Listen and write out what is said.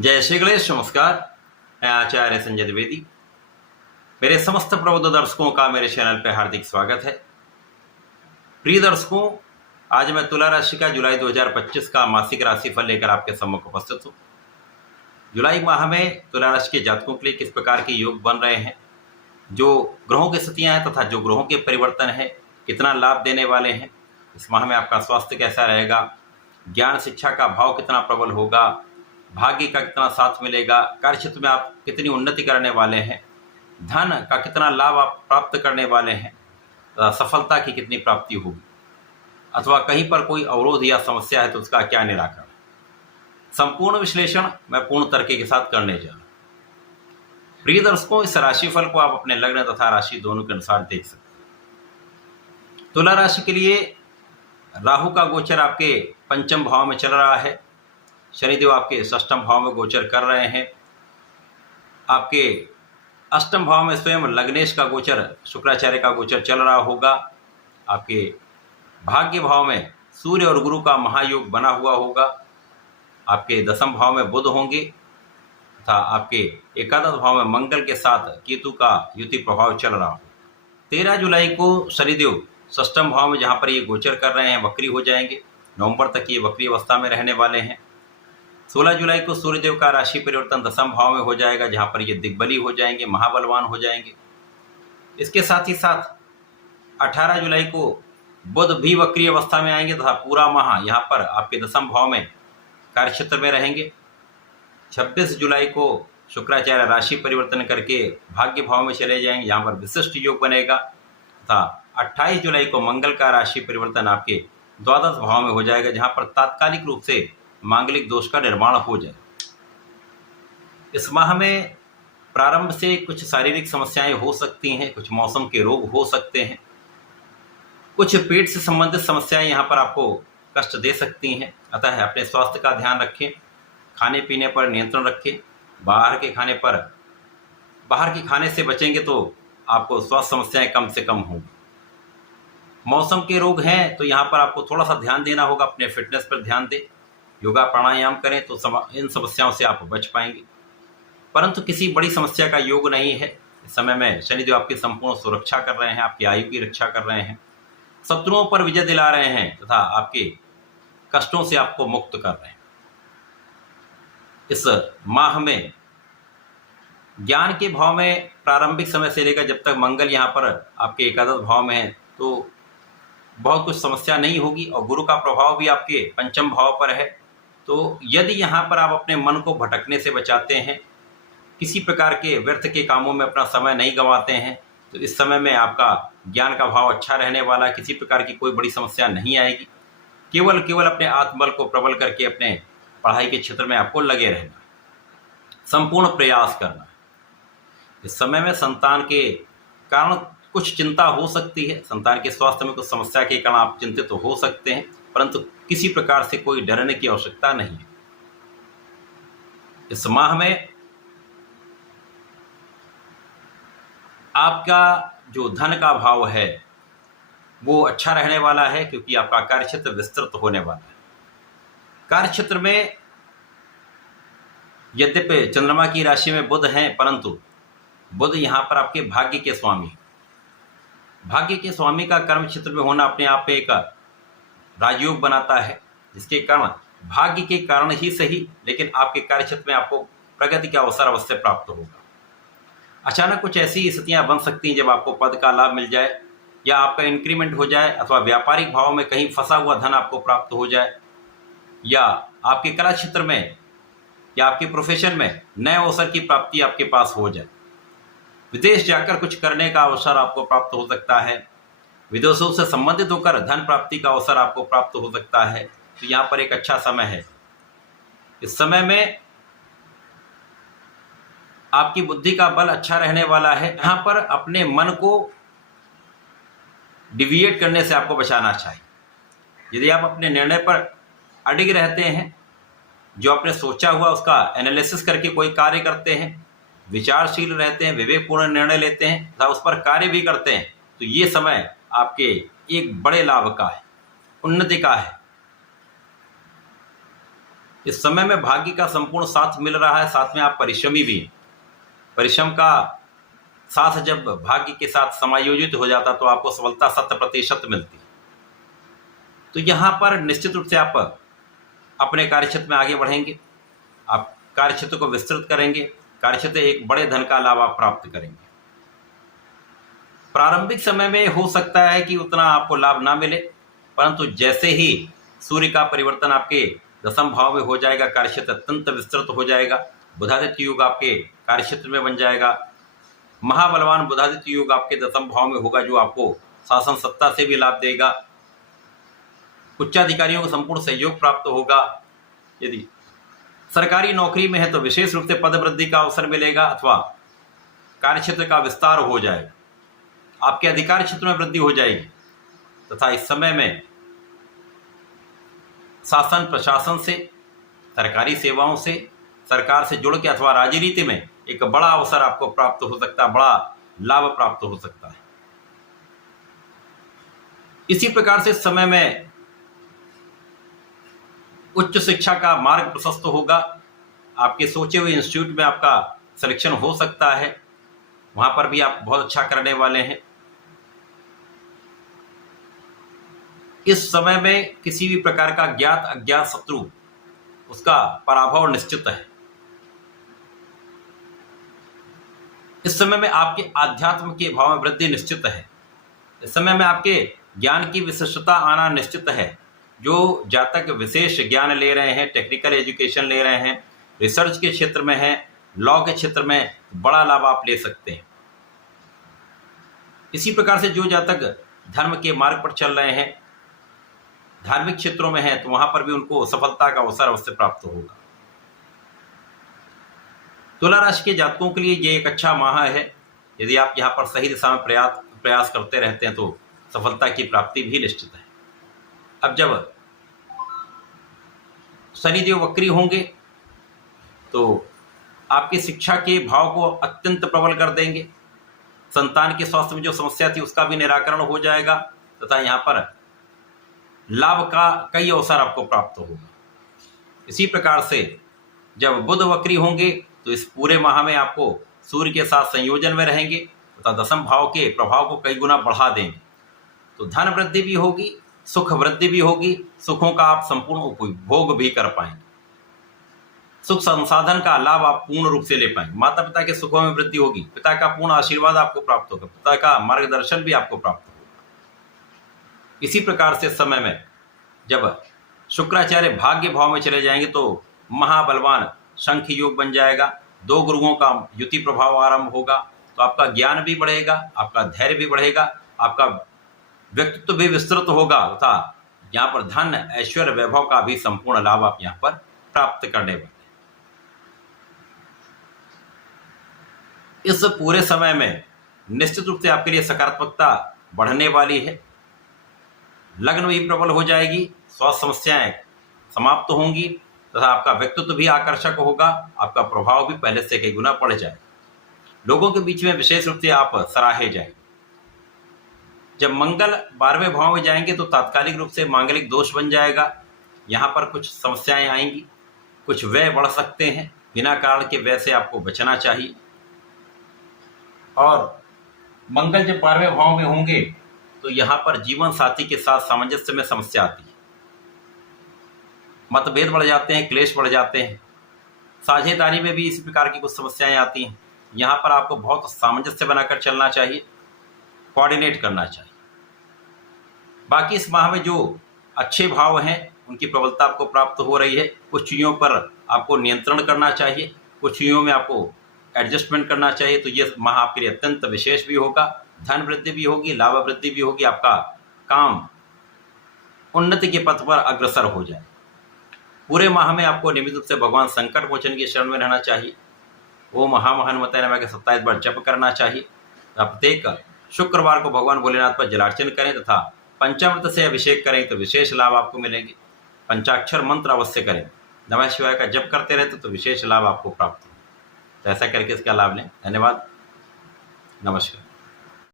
जय श्री गणेश। नमस्कार, मैं आचार्य संजय द्विवेदी। मेरे समस्त प्रबुद्ध दर्शकों का मेरे चैनल पर हार्दिक स्वागत है। प्रिय दर्शकों, आज मैं तुला राशि का जुलाई 2025 का मासिक राशिफल लेकर आपके सम्मुख उपस्थित हूँ। जुलाई माह में तुला राशि के जातकों के लिए किस प्रकार के योग बन रहे हैं, जो ग्रहों की स्थितियाँ हैं तथा जो ग्रहों के परिवर्तन है कितना लाभ देने वाले हैं, इस माह में आपका स्वास्थ्य कैसा रहेगा, ज्ञान शिक्षा का भाव कितना प्रबल होगा, भाग्य का कितना साथ मिलेगा, कार्यक्षेत्र में आप कितनी उन्नति करने वाले हैं, धन का कितना लाभ आप प्राप्त करने वाले हैं, सफलता की कितनी प्राप्ति होगी, अथवा कहीं पर कोई अवरोध या समस्या है तो उसका क्या निराकरण, संपूर्ण विश्लेषण मैं पूर्ण तरीके के साथ करने जा रहा हूं। प्रिय दर्शकों, इस राशिफल को आप अपने लग्न तथा राशि दोनों के अनुसार देख सकते हैं। तुला राशि के लिए राहु का गोचर आपके पंचम भाव में चल रहा है। शनिदेव आपके षष्ठम भाव में गोचर कर रहे हैं। आपके अष्टम भाव में स्वयं लग्नेश का गोचर, शुक्राचार्य का गोचर चल रहा होगा। आपके भाग्य भाव में सूर्य और गुरु का महायोग बना हुआ होगा। आपके दसम भाव में बुध होंगे तथा आपके एकादश भाव में मंगल के साथ केतु का युति प्रभाव चल रहा हो। 13 जुलाई को शनिदेव षष्ठम भाव में जहाँ पर ये गोचर कर रहे हैं वक्री हो जाएंगे। नवंबर तक ये वक्री अवस्था में रहने वाले हैं। 16 जुलाई को सूर्यदेव का राशि परिवर्तन दसम भाव में हो जाएगा, जहां पर ये दिग्बली हो जाएंगे, महाबलवान हो जाएंगे। इसके साथ ही साथ 18 जुलाई को बुध भी वक्री अवस्था में आएंगे तथा पूरा माह यहाँ पर आपके दसम भाव में कार्यक्षेत्र में रहेंगे। 26 जुलाई को शुक्राचार्य राशि परिवर्तन करके भाग्य भाव में चले जाएंगे, यहाँ पर विशिष्ट योग बनेगा तथा 28 जुलाई को मंगल का राशि परिवर्तन आपके द्वादश भाव में हो जाएगा, जहाँ पर तात्कालिक रूप से मांगलिक दोष का निर्माण हो जाए। इस माह में प्रारंभ से कुछ शारीरिक समस्याएं हो सकती हैं, कुछ मौसम के रोग हो सकते हैं, कुछ पेट से संबंधित समस्याएं यहाँ पर आपको कष्ट दे सकती हैं। अतः अपने स्वास्थ्य का ध्यान रखें, खाने पीने पर नियंत्रण रखें। बाहर के खाने से बचेंगे तो आपको स्वास्थ्य समस्याएं कम से कम होंगी। मौसम के रोग हैं तो यहाँ पर आपको थोड़ा सा ध्यान देना होगा, अपने फिटनेस पर ध्यान दें, योगा प्राणायाम करें तो इन समस्याओं से आप बच पाएंगे। परंतु किसी बड़ी समस्या का योग नहीं है। इस समय में शनिदेव आपकी संपूर्ण सुरक्षा कर रहे हैं, आपकी आयु की रक्षा कर रहे हैं, शत्रुओं पर विजय दिला रहे हैं तथा आपके कष्टों से आपको मुक्त कर रहे हैं। इस माह में ज्ञान के भाव में प्रारंभिक समय से लेकर जब तक मंगल यहाँ पर आपके एकादश भाव में है तो बहुत कुछ समस्या नहीं होगी, और गुरु का प्रभाव भी आपके पंचम भाव पर है। तो यदि यहाँ पर आप अपने मन को भटकने से बचाते हैं, किसी प्रकार के व्यर्थ के कामों में अपना समय नहीं गंवाते हैं, तो इस समय में आपका ज्ञान का भाव अच्छा रहने वाला है। किसी प्रकार की कोई बड़ी समस्या नहीं आएगी। केवल अपने आत्मबल को प्रबल करके अपने पढ़ाई के क्षेत्र में आपको लगे रहना, संपूर्ण प्रयास करना। इस समय में संतान के कारण कुछ चिंता हो सकती है, संतान के स्वास्थ्य में कुछ समस्या के कारण आप चिंतित तो हो सकते हैं, परंतु किसी प्रकार से कोई डरने की आवश्यकता नहीं है। इस माह में आपका जो धन का भाव है वो अच्छा रहने वाला है, क्योंकि आपका कार्यक्षेत्र विस्तृत होने वाला है। कार्यक्षेत्र में यद्यपि चंद्रमा की राशि में बुध हैं, परंतु बुध यहाँ पर आपके भाग्य के स्वामी का कर्म क्षेत्र में होना अपने आप में एक राजयोग बनाता है, जिसके कारण भाग्य के कारण ही सही, लेकिन आपके कार्यक्षेत्र में आपको प्रगति का अवसर अवश्य प्राप्त होगा। अचानक कुछ ऐसी स्थितियां बन सकती हैं जब आपको पद का लाभ मिल जाए, या आपका इंक्रीमेंट हो जाए, अथवा व्यापारिक भाव में कहीं फंसा हुआ धन आपको प्राप्त हो जाए, या आपके कला क्षेत्र में या आपके प्रोफेशन में नए अवसर की प्राप्ति आपके पास हो जाए। विदेश जाकर कुछ करने का अवसर आपको प्राप्त हो सकता है। विदेशों से संबंधित होकर धन प्राप्ति का अवसर आपको प्राप्त हो सकता है। तो यहाँ पर एक अच्छा समय है। इस समय में आपकी बुद्धि का बल अच्छा रहने वाला है। यहाँ पर अपने मन को डिविएट करने से आपको बचाना चाहिए। यदि आप अपने निर्णय पर अडिग रहते हैं, जो आपने सोचा हुआ उसका एनालिसिस करके कोई कार्य करते हैं, विचारशील रहते हैं, विवेकपूर्ण निर्णय लेते हैं तथा उस पर कार्य भी करते हैं, तो ये समय आपके एक बड़े लाभ का है, उन्नति का है। इस समय में भाग्य का संपूर्ण साथ मिल रहा है, साथ में आप परिश्रमी भी हैं। परिश्रम का साथ जब भाग्य के साथ समायोजित हो जाता तो आपको सफलता 100% मिलती। तो यहाँ पर निश्चित रूप से आप अपने कार्यक्षेत्र में आगे बढ़ेंगे, आप कार्यक्षेत्र को विस्तृत करेंगे, कार्यक्षेत्र एक बड़े धन का लाभ आप प्राप्त करेंगे। प्रारंभिक समय में हो सकता है कि उतना आपको लाभ ना मिले, परंतु जैसे ही सूर्य का परिवर्तन आपके दशम भाव में हो जाएगा, कार्यक्षेत्र अत्यंत विस्तृत हो जाएगा, बुधादित्य योग आपके कार्यक्षेत्र में बन जाएगा, महाबलवान बुधादित्य योग आपके दशम भाव में होगा, जो आपको शासन सत्ता से भी लाभ देगा, उच्चाधिकारियों को संपूर्ण सहयोग प्राप्त होगा। यदि सरकारी नौकरी में है तो विशेष रूप से पद वृद्धि का अवसर मिलेगा अथवा कार्यक्षेत्र का विस्तार हो जाएगा, आपके अधिकार क्षेत्र में वृद्धि हो जाएगी तथा इस समय में शासन प्रशासन से, सरकारी सेवाओं से, सरकार से जुड़ के अथवा राजनीति में एक बड़ा अवसर आपको प्राप्त हो सकता है, बड़ा लाभ प्राप्त हो सकता है। इसी प्रकार से इस समय में उच्च शिक्षा का मार्ग प्रशस्त होगा, आपके सोचे हुए इंस्टीट्यूट में आपका सिलेक्शन हो सकता है, वहां पर भी आप बहुत अच्छा करने वाले हैं। इस समय में किसी भी प्रकार का ज्ञात अज्ञात शत्रु, उसका पराभव निश्चित है। इस समय में आपके आध्यात्म के भाव में वृद्धि निश्चित है। इस समय में आपके ज्ञान की विशिष्टता आना निश्चित है। जो जातक विशेष ज्ञान ले रहे हैं, टेक्निकल एजुकेशन ले रहे हैं, रिसर्च के क्षेत्र में हैं, लॉ के क्षेत्र में, बड़ा लाभ आप ले सकते हैं। इसी प्रकार से जो जातक धर्म के मार्ग पर चल रहे हैं, धार्मिक क्षेत्रों में हैं, तो वहां पर भी उनको सफलता का अवसर अवश्य प्राप्त होगा। तुला राशि के जातकों के लिए ये एक अच्छा माह है। यदि आप यहाँ पर सही दिशा में प्रयास करते रहते हैं तो सफलता की प्राप्ति भी निश्चित है। अब जब शनिदेव वक्री होंगे तो आपकी शिक्षा के भाव को अत्यंत प्रबल कर देंगे, संतान के स्वास्थ्य में जो समस्या थी उसका भी निराकरण हो जाएगा तथा यहाँ पर लाभ का कई अवसर आपको प्राप्त होगा। इसी प्रकार से जब बुध वक्री होंगे तो इस पूरे माह में आपको सूर्य के साथ संयोजन में रहेंगे तथा दशम भाव के प्रभाव को कई गुना बढ़ा देंगे। तो धन वृद्धि भी होगी, सुख वृद्धि भी होगी, सुखों का आप संपूर्ण उपभोग भी कर पाएंगे, सुख संसाधन का लाभ आप पूर्ण रूप से ले पाएंगे। माता पिता के सुखों में वृद्धि होगी, पिता का पूर्ण आशीर्वाद आपको प्राप्त होगा, पिता का मार्गदर्शन भी आपको प्राप्त होगा। इसी प्रकार से समय में जब शुक्राचार्य भाग्य भाव में चले जाएंगे तो महाबलवान शंख योग बन जाएगा, 2 गुरुओं का युति प्रभाव आरंभ होगा, तो आपका ज्ञान भी बढ़ेगा, आपका धैर्य भी बढ़ेगा, आपका व्यक्तित्व भी विस्तृत होगा तथा यहाँ पर धन ऐश्वर्य वैभव का भी संपूर्ण लाभ आप यहाँ पर प्राप्त करने वाले। इस पूरे समय में निश्चित रूप से आपके लिए सकारात्मकता बढ़ने वाली है, लग्न भी प्रबल हो जाएगी, स्वास्थ्य समस्याएं समाप्त होंगी तथा आपका व्यक्तित्व भी आकर्षक होगा, आपका प्रभाव भी पहले से कई गुना बढ़ जाएगा, लोगों के बीच में विशेष रूप से आप सराहे जाएंगे। जब मंगल 12वें भाव में जाएंगे तो तात्कालिक रूप से मांगलिक दोष बन जाएगा, यहाँ पर कुछ समस्याएं आएंगी, कुछ व्यय बढ़ सकते हैं, बिना कारण के व्यय से आपको बचना चाहिए। और मंगल जब 12वें भाव में होंगे तो यहाँ पर जीवन साथी के साथ सामंजस्य में समस्या आती है, मतभेद बढ़ जाते हैं, क्लेश बढ़ जाते हैं, साझेदारी में भी इसी प्रकार की कुछ समस्याएं आती हैं। यहाँ पर आपको बहुत सामंजस्य बनाकर चलना चाहिए, कोऑर्डिनेट करना चाहिए। बाकी इस माह में जो अच्छे भाव हैं उनकी प्रबलता आपको प्राप्त हो रही है। कुछ चीज़ों पर आपको नियंत्रण करना चाहिए, कुछ चीज़ों में आपको एडजस्टमेंट करना चाहिए। तो ये माह आपके लिए अत्यंत विशेष भी होगा, धन वृद्धि भी होगी, लाभ वृद्धि भी होगी, आपका काम उन्नति के पथ पर अग्रसर हो जाए। पूरे माह में आपको नियमित रूप से भगवान संकट मोचन की शरण में रहना चाहिए। वो महामहन्मते नमः के 27 बार जप करना चाहिए। प्रत्येक शुक्रवार को भगवान भोलेनाथ पर जलार्चन करें तथा पंचामृत से अभिषेक करें तो विशेष लाभ आपको मिलेंगे। पंचाक्षर मंत्र अवश्य करें, नमः शिवाय का जप करते रहते तो विशेष लाभ आपको प्राप्त हो। तो ऐसा करके इसका लाभ लें। धन्यवाद, नमस्कार।